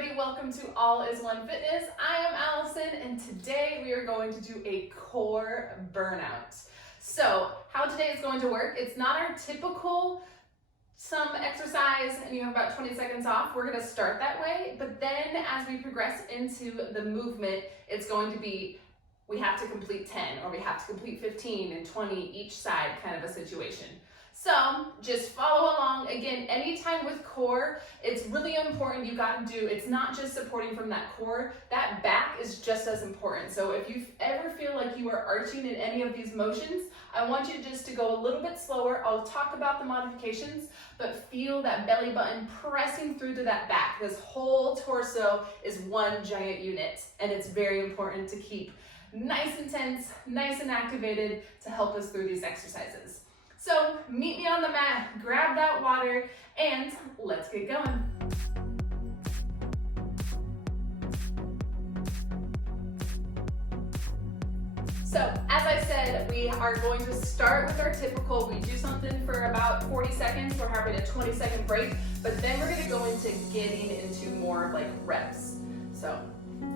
everybody, welcome to All.is.one.Fitness. I am Allison and today we are going to do a core burnout. So how today is going to work, it's not our typical some exercise and you have about 20 seconds off. We're going to start that way, but then as we progress into the movement, it's going to be we have to complete 10 or we have to complete 15 and 20 each side kind of a situation. So just follow along. Again, anytime with core, it's really important you got to do, it's not just supporting from that core, that back is just as important. So if you ever feel like you are arching in any of these motions, I want you just to go a little bit slower. I'll talk about the modifications, but feel that belly button pressing through to that back. This whole torso is one giant unit, and it's very important to keep nice and tense, nice and activated to help us through these exercises. So meet me on the mat, grab that water, and let's get going. So as I said, we are going to start with our typical, we do something for about 40 seconds, we're having a 20-second break, but then we're gonna go into getting into more like reps. So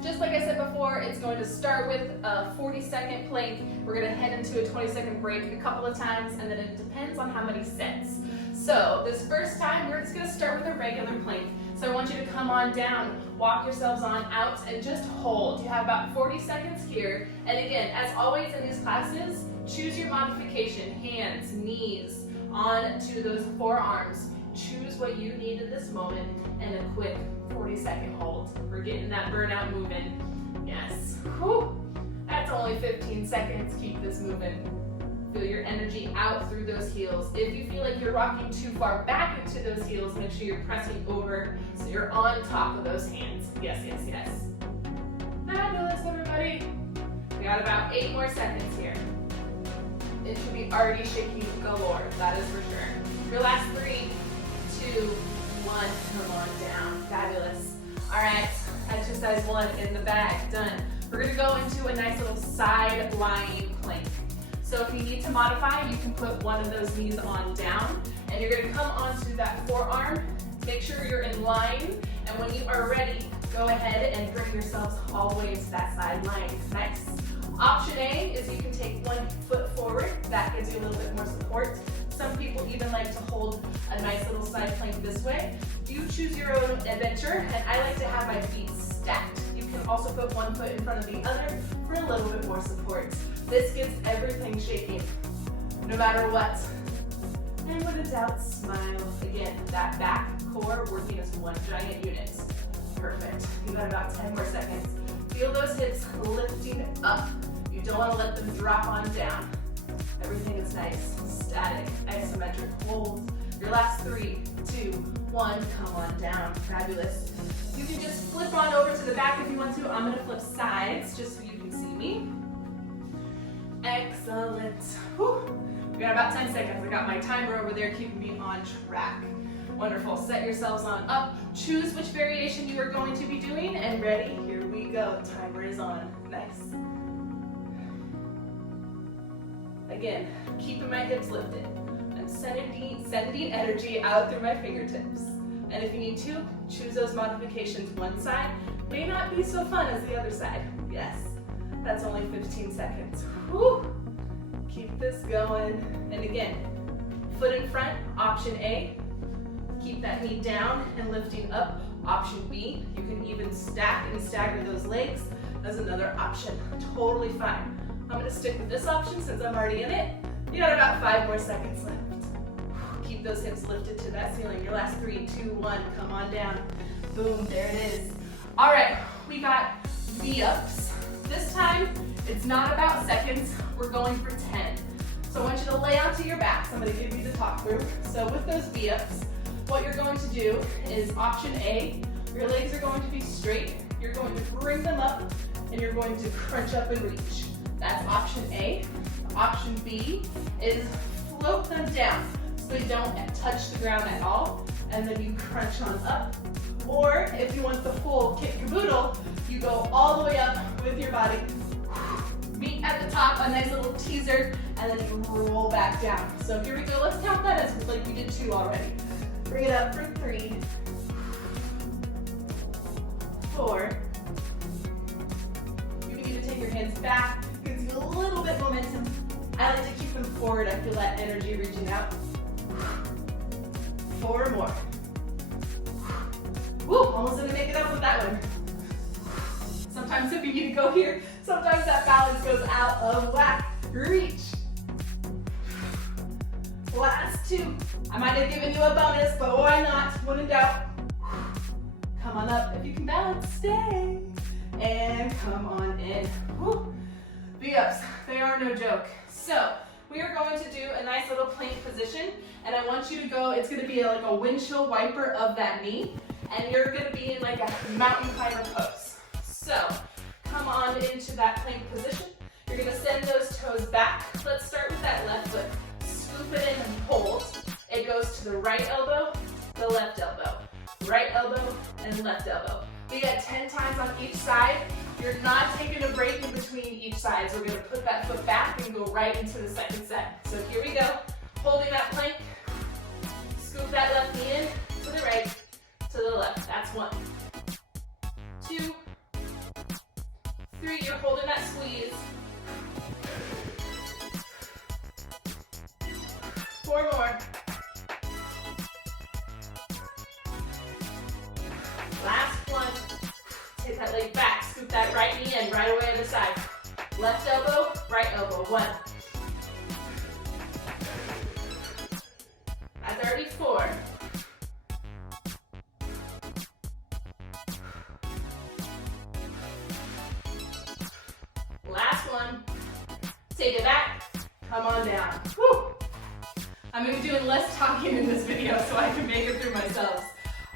just like I said before, it's going to start with a 40-second plank. We're going to head into a 20-second break a couple of times, and then it depends on how many sets. So this first time, we're just going to start with a regular plank. So I want you to come on down, walk yourselves on out, and just hold. You have about 40 seconds here. And again, as always in these classes, choose your modification, hands, knees, on to those forearms. Choose what you need in this moment, and a quick 40-second hold. We're getting that burnout moving. Yes. Whew. That's only 15 seconds. Keep this moving. Feel your energy out through those heels. If you feel like you're rocking too far back into those heels, make sure you're pressing over so you're on top of those hands. Yes, yes, yes. Fabulous, everybody. We got about 8 more seconds here. It should be already shaking galore, that is for sure. Your last 3, 2, 1, come on down. Fabulous. All right, exercise 1 in the bag, done. We're gonna go into a nice little side lying plank. So if you need to modify, you can put one of those knees on down, and you're gonna come onto that forearm. Make sure you're in line, and when you are ready, go ahead and bring yourselves all the way to that side line. Nice. Option A is you can take 1 foot forward. That gives you a little bit more support. Some people even like to hold a nice little side plank this way. You choose your own adventure, and I like to have my feet stacked. You can also put 1 foot in front of the other for a little bit more support. This gets everything shaking, no matter what. And when in doubt, smile. Again, that back core working as one giant unit. Perfect. You got about 10 more seconds. Feel those hips lifting up. You don't want to let them drop on down. Everything is nice, static, isometric. Hold. Your last 3, 2, 1, come on down. Fabulous. You can just flip on over to the back if you want to. I'm going to flip sides just so you can see me. Excellent. Whew. We got about 10 seconds. I got my timer over there keeping me on track. Wonderful. Set yourselves on up. Choose which variation you are going to be doing, and ready, here we go. Timer is on. Nice. Again, keeping my hips lifted. I'm sending energy out through my fingertips. And if you need to, choose those modifications. One side may not be so fun as the other side. Yes, that's only 15 seconds. Whew. Keep this going. And again, foot in front, option A. Keep that knee down and lifting up. Option B, you can even stack and stagger those legs. That's another option. Totally fine. I'm going to stick with this option since I'm already in it. You got about 5 more seconds left. Keep those hips lifted to that ceiling. Your last 3, 2, 1, come on down. Boom, there it is. All right, we got V-ups. This time, it's not about seconds. We're going for 10. So I want you to lay onto your backs. I'm going to give you the talk through. So with those V-ups, what you're going to do is option A, your legs are going to be straight. You're going to bring them up, and you're going to crunch up and reach. That's option A. Option B is float them down so they don't touch the ground at all, and then you crunch on up. Or if you want the full kick caboodle, you go all the way up with your body. Meet at the top, a nice little teaser, and then you roll back down. So here we go. Let's count that as like we did 2 already. Bring it up for 3, 4. You can even take your hands back. Gives you a little bit momentum. I like to keep them forward. I feel that energy reaching out. 4 more. Woo, almost didn't make it up with that one. Sometimes if you need to go here, sometimes that balance goes out of whack. Reach. Last 2. I might have given you a bonus, but why not? When in doubt. Come on up. If you can balance, stay. And come on in. Woo. V-ups, they are no joke. So, we are going to do a nice little plank position, and I want you to go, it's gonna be like a windshield wiper of that knee, and you're gonna be in like a mountain climber pose. So, come on into that plank position. You're gonna send those toes back. Let's start with that left foot. Scoop it in and hold. It goes to the right elbow, the left elbow. Right elbow and left elbow. You get 10 times on each side. You're not taking a break in between each side. So we're gonna put that foot back and go right into the second set. So here we go. Holding that plank. Scoop that left knee in to the right, to the left. That's 1. 2. 3, you're holding that squeeze. 4 more. Last 1. Take that leg back. Scoop that right knee in right away on the side. Left elbow, right elbow. 1. That's already 4. Last 1. Take it back. Come on down. Woo. I'm going to be doing less talking in this video so I can make it through myself.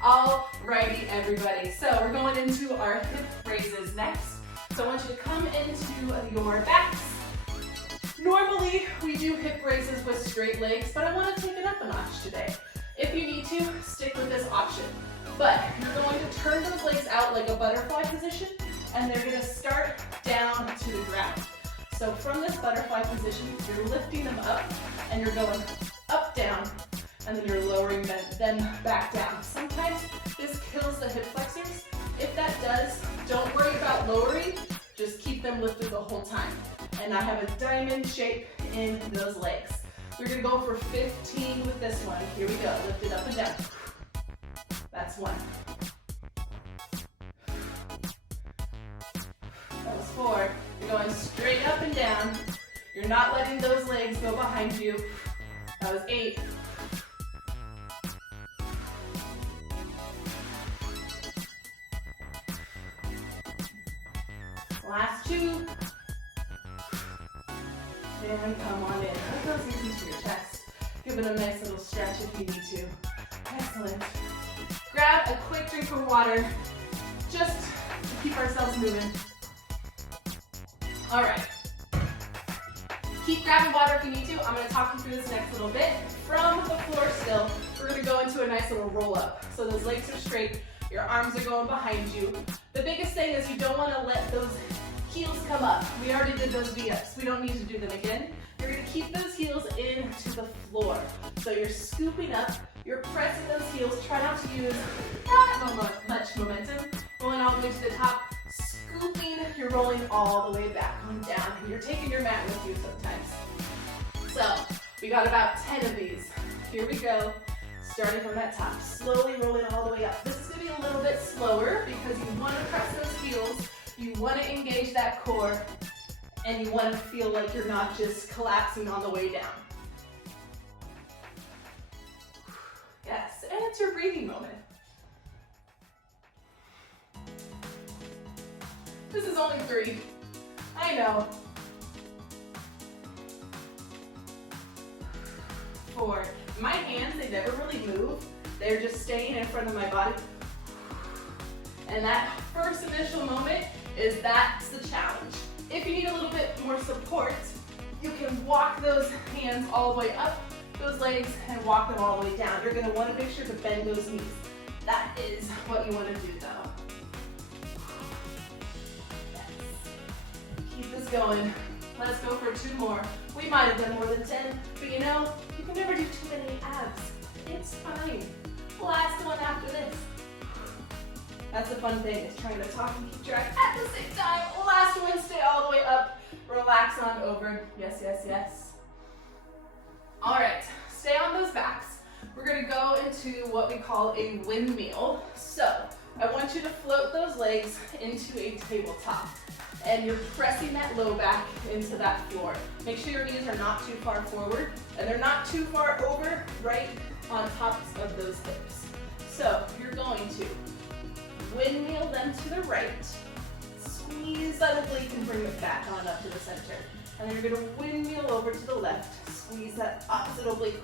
Alrighty, everybody. So we're going into our hip raises next. So I want you to come into your backs. Normally, we do hip raises with straight legs, but I want to take it up a notch today. If you need to, stick with this option. But you're going to turn those legs out like a butterfly position, and they're going to start down to the ground. So from this butterfly position, you're lifting them up, and you're going up, down, and then you're lowering them back down. Sometimes this kills the hip flexors. If that does, don't worry about lowering, just keep them lifted the whole time. And I have a diamond shape in those legs. We're gonna go for 15 with this one. Here we go, lift it up and down. That's 1. That was 4. You're going straight up and down. You're not letting those legs go behind you. That was 8. Last 2. And come on in. Let those knees into your chest. Give it a nice little stretch if you need to. Excellent. Grab a quick drink of water just to keep ourselves moving. All right. Keep grabbing water if you need to. I'm going to talk you through this next little bit. From the floor still, we're going to go into a nice little roll up. So those legs are straight. Your arms are going behind you. The biggest thing is you don't want to let those heels come up. We already did those V-ups. We don't need to do them again. You're going to keep those heels into the floor. So you're scooping up. You're pressing those heels. Try not to use that much momentum. Rolling all the way to the top. Scooping. You're rolling all the way back on down. And you're taking your mat with you sometimes. So we got about 10 of these. Here we go. Starting from that top, slowly rolling all the way up. This is going to be a little bit slower because you want to press those heels, you want to engage that core, and you want to feel like you're not just collapsing on the way down. Yes, and it's your breathing moment. This is only 3. I know. 4. My hands, they never really move. They're just staying in front of my body. And that first initial moment that's the challenge. If you need a little bit more support, you can walk those hands all the way up, those legs, and walk them all the way down. You're gonna wanna make sure to bend those knees. That is what you wanna do though. Yes. Keep this going. Let's go for 2 more. We might have done more than 10, but you know, you can never do too many abs. It's fine. Last one after this. That's the fun thing, is trying to talk and keep track at the same time. Last one, stay all the way up. Relax on over. Yes, yes, yes. All right, stay on those backs. We're gonna go into what we call a windmill. So I want you to float those legs into a tabletop. And you're pressing that low back into that floor. Make sure your knees are not too far forward and they're not too far over, right on top of those hips. So you're going to windmill them to the right, squeeze that oblique and bring it back on up to the center. And then you're gonna windmill over to the left, squeeze that opposite oblique,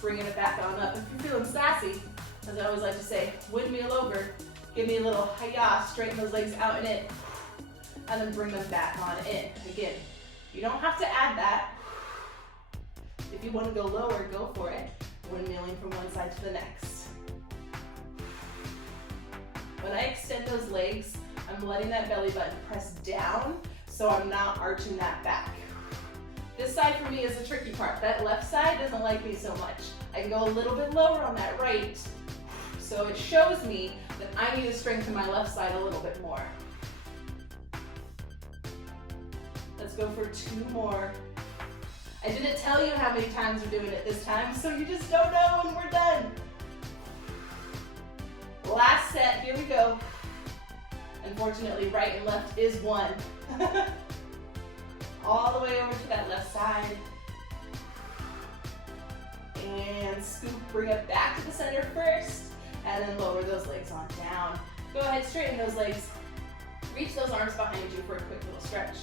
bringing it back on up. If you're feeling sassy, as I always like to say, windmill over, give me a little hi-ya, straighten those legs out and in, and then bring them back on in. Again, you don't have to add that. If you want to go lower, go for it. Windmilling from one side to the next. When I extend those legs, I'm letting that belly button press down so I'm not arching that back. This side for me is the tricky part. That left side doesn't like me so much. I can go a little bit lower on that right, so it shows me that I need to strengthen my left side a little bit more. Let's go for 2 more. I didn't tell you how many times we're doing it this time, so you just don't know when we're done. Last set, here we go. Unfortunately, right and left is 1. All the way over to that left side. And scoop, bring it back to the center first, and then lower those legs on down. Go ahead, straighten those legs. Reach those arms behind you for a quick little stretch.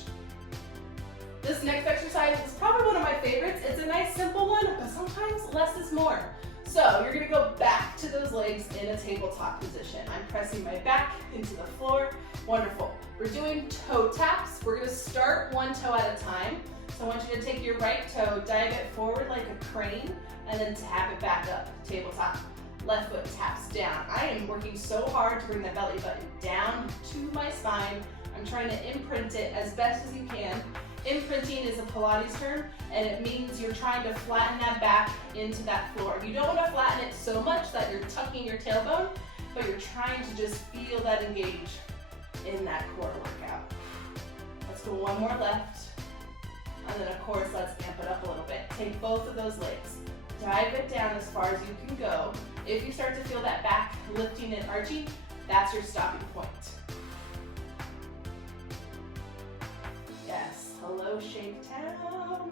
This next exercise is probably one of my favorites. It's a nice simple one, but sometimes less is more. So you're gonna go back to those legs in a tabletop position. I'm pressing my back into the floor. Wonderful. We're doing toe taps. We're gonna start one toe at a time. So I want you to take your right toe, dive it forward like a crane, and then tap it back up, tabletop. Left foot taps down. I am working so hard to bring that belly button down to my spine. I'm trying to imprint it as best as you can. Imprinting is a Pilates term, and it means you're trying to flatten that back into that floor. You don't want to flatten it so much that you're tucking your tailbone, but you're trying to just feel that engage in that core workout. Let's go one more left, and then of course let's amp it up a little bit. Take both of those legs, dive it down as far as you can go. If you start to feel that back lifting and arching, that's your stopping point. Yes. Hello, Shakedown.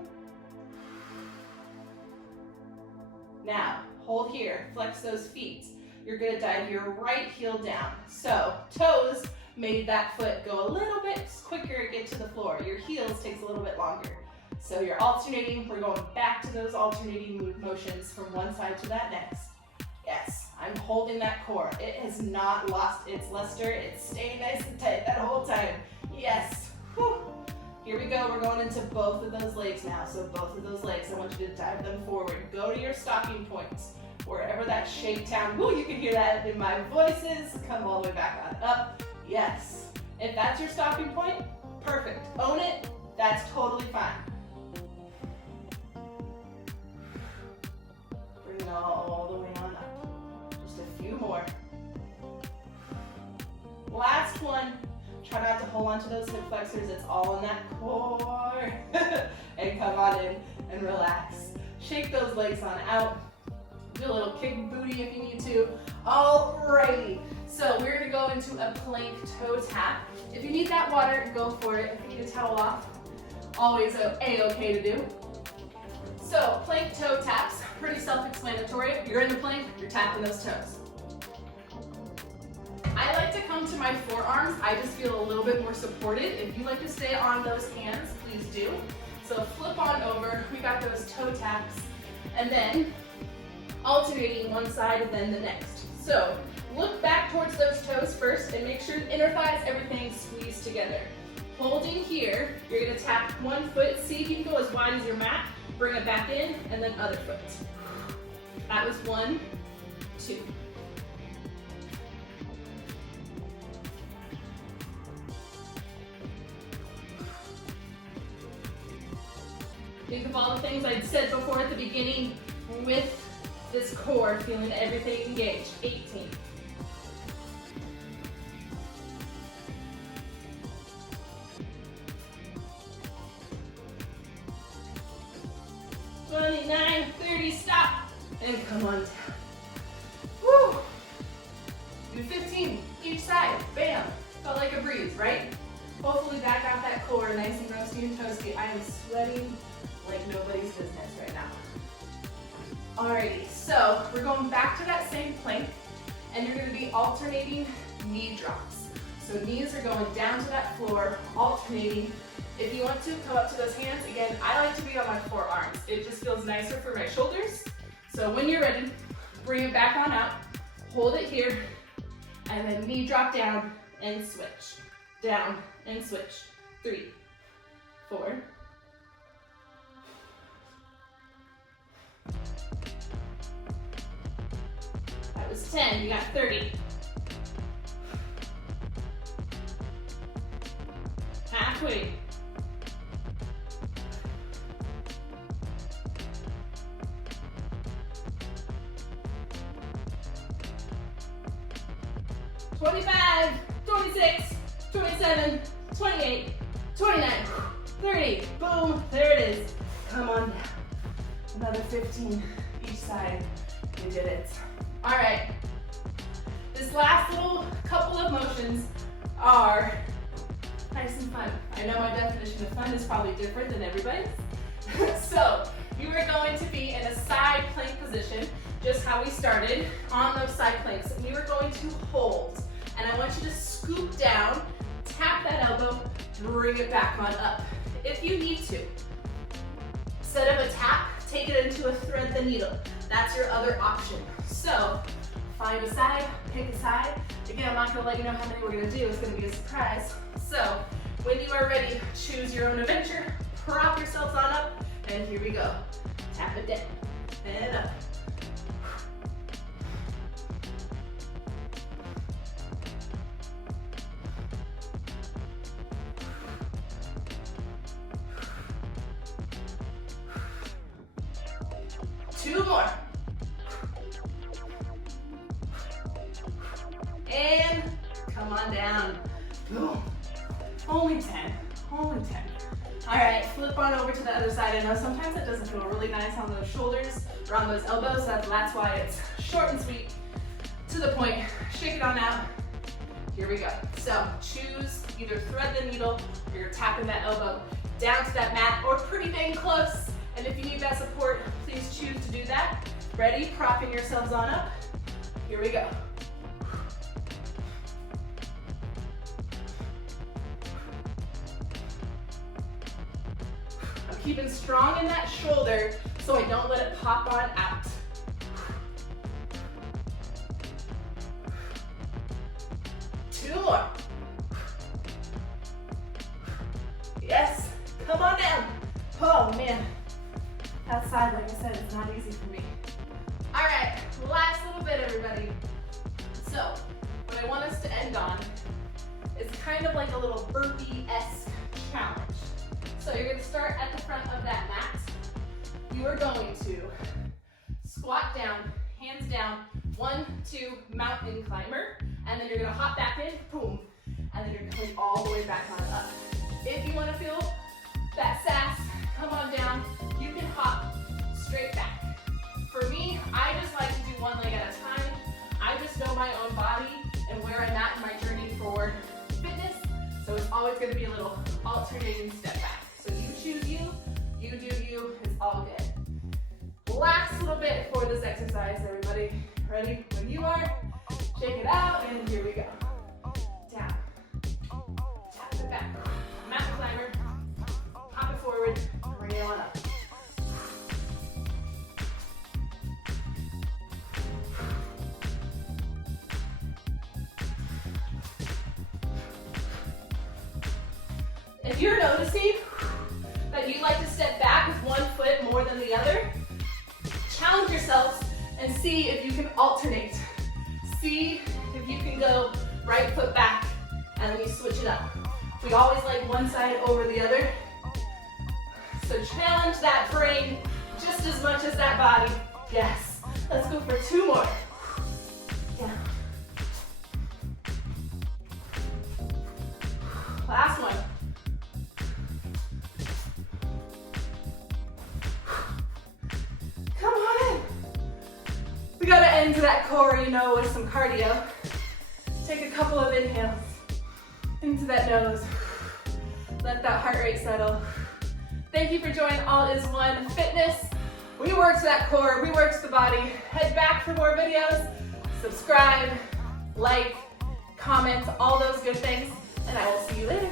Now, hold here, flex those feet. You're gonna dive your right heel down. So, toes made that foot go a little bit quicker to get to the floor. Your heels takes a little bit longer. So you're alternating, we're going back to those alternating motions from one side to that next. Yes, I'm holding that core. It has not lost its luster. It's staying nice and tight that whole time. Yes. Whew. Here we go, we're going into both of those legs now. So both of those legs, I want you to dive them forward. Go to your stopping points, wherever that shakedown, whoo, you can hear that in my voices. Come all the way back on up, yes. If that's your stopping point, perfect. Own it, that's totally fine. Bring it all the way on up. Just a few more. Last one. Try not to hold on to those hip flexors, it's all in that core. And come on in and relax. Shake those legs on out. Do a little kick booty if you need to. Alrighty, so we're gonna go into a plank toe tap. If you need that water, go for it. If you need a towel off, always A-okay to do. So plank toe taps, pretty self-explanatory. You're in the plank, you're tapping those toes. I like to come to my forearms. I just feel a little bit more supported. If you like to stay on those hands, please do. So flip on over. We got those toe taps. And then alternating one side and then the next. So look back towards those toes first and make sure inner thighs, everything squeezed together. Holding here, you're gonna tap one foot. See if you can go as wide as your mat. Bring it back in and then other foot. That was 1, 2. Think of all the things I'd said before at the beginning with this core, feeling everything engaged. 18. and come on down. Woo! Do 15 each side. Bam! Felt like a breeze, right? Hopefully that got that core nice and roasty and toasty. I am sweating like nobody's business right now. Alrighty, so we're going back to that same plank, and you're going to be alternating knee drops. So knees are going down to that floor, alternating. If you want to, come up to those hands. Again, I like to be on my forearms. It just feels nicer for my shoulders. So when you're ready, bring it back on out, hold it here, and then knee drop down and switch. Down and switch. 3, 4. That was 10, you got 30. Halfway. "25, 26, 27, 28, 29, 30. Boom, there it is. Come on down. Another 15 each side. You did it. All right. This last little couple of motions are nice and fun. I know my definition of fun is probably different than everybody's. So you are going to be in a side plank position, just how we started on those side planks. And you are going to hold. And I want you to scoop down, tap that elbow, bring it back on up. If you need to, instead of a tap, take it into a thread the needle. That's your other option. So find a side, pick a side. Again, I'm not gonna let you know how many we're gonna do. It's gonna be a surprise. So when you are ready, choose your own adventure, prop yourselves on up, and here we go. Tap it down and up. Two more. And come on down. Boom. Only 10, only 10. All right, flip on over to the other side. I know sometimes it doesn't feel really nice on those shoulders or on those elbows. That's why it's short and sweet, to the point. Shake it on out. Here we go. So choose either thread the needle or you're tapping that elbow down to that mat or pretty dang close. And if you need that support, please choose to do that. Ready? Propping yourselves on up. Here we go. I'm keeping strong in that shoulder so I don't let it pop on out. Two more. Yes, come on down. Oh man. That side, like I said, is not easy for me. All right, last little bit, everybody. So, what I want us to end on is kind of like a little burpee-esque challenge. So you're gonna start at the front of that mat. You are going to squat down, hands down, 1, 2, mountain climber, and then you're gonna hop back in, boom, and then you're coming all the way back on up. If you wanna feel that sass, come on down. You can hop straight back. For me, I just like to do one leg at a time. I just know my own body and where I'm at in my journey for fitness. So it's always going to be a little alternating step back. So you choose you do you, it's all good. Last little bit for this exercise, everybody. Ready? When you are, shake it out, and here we go. Down. Tap it back. Mountain climber. Hop it forward. Bring it on up. If you're noticing that you like to step back with one foot more than the other, challenge yourselves and see if you can alternate. See if you can go right foot back and then you switch it up. We always like one side over the other. So challenge that brain just as much as that body. Yes. Let's go for 2 more. Down. Last one. Come on in. that core, you know, with some cardio. Take a couple of inhales into that nose. Let that heart rate settle. Thank you for joining All.is.one.Fitness. We worked that core, we worked the body. Head back for more videos. Subscribe, like, comment, all those good things, and I will see you later.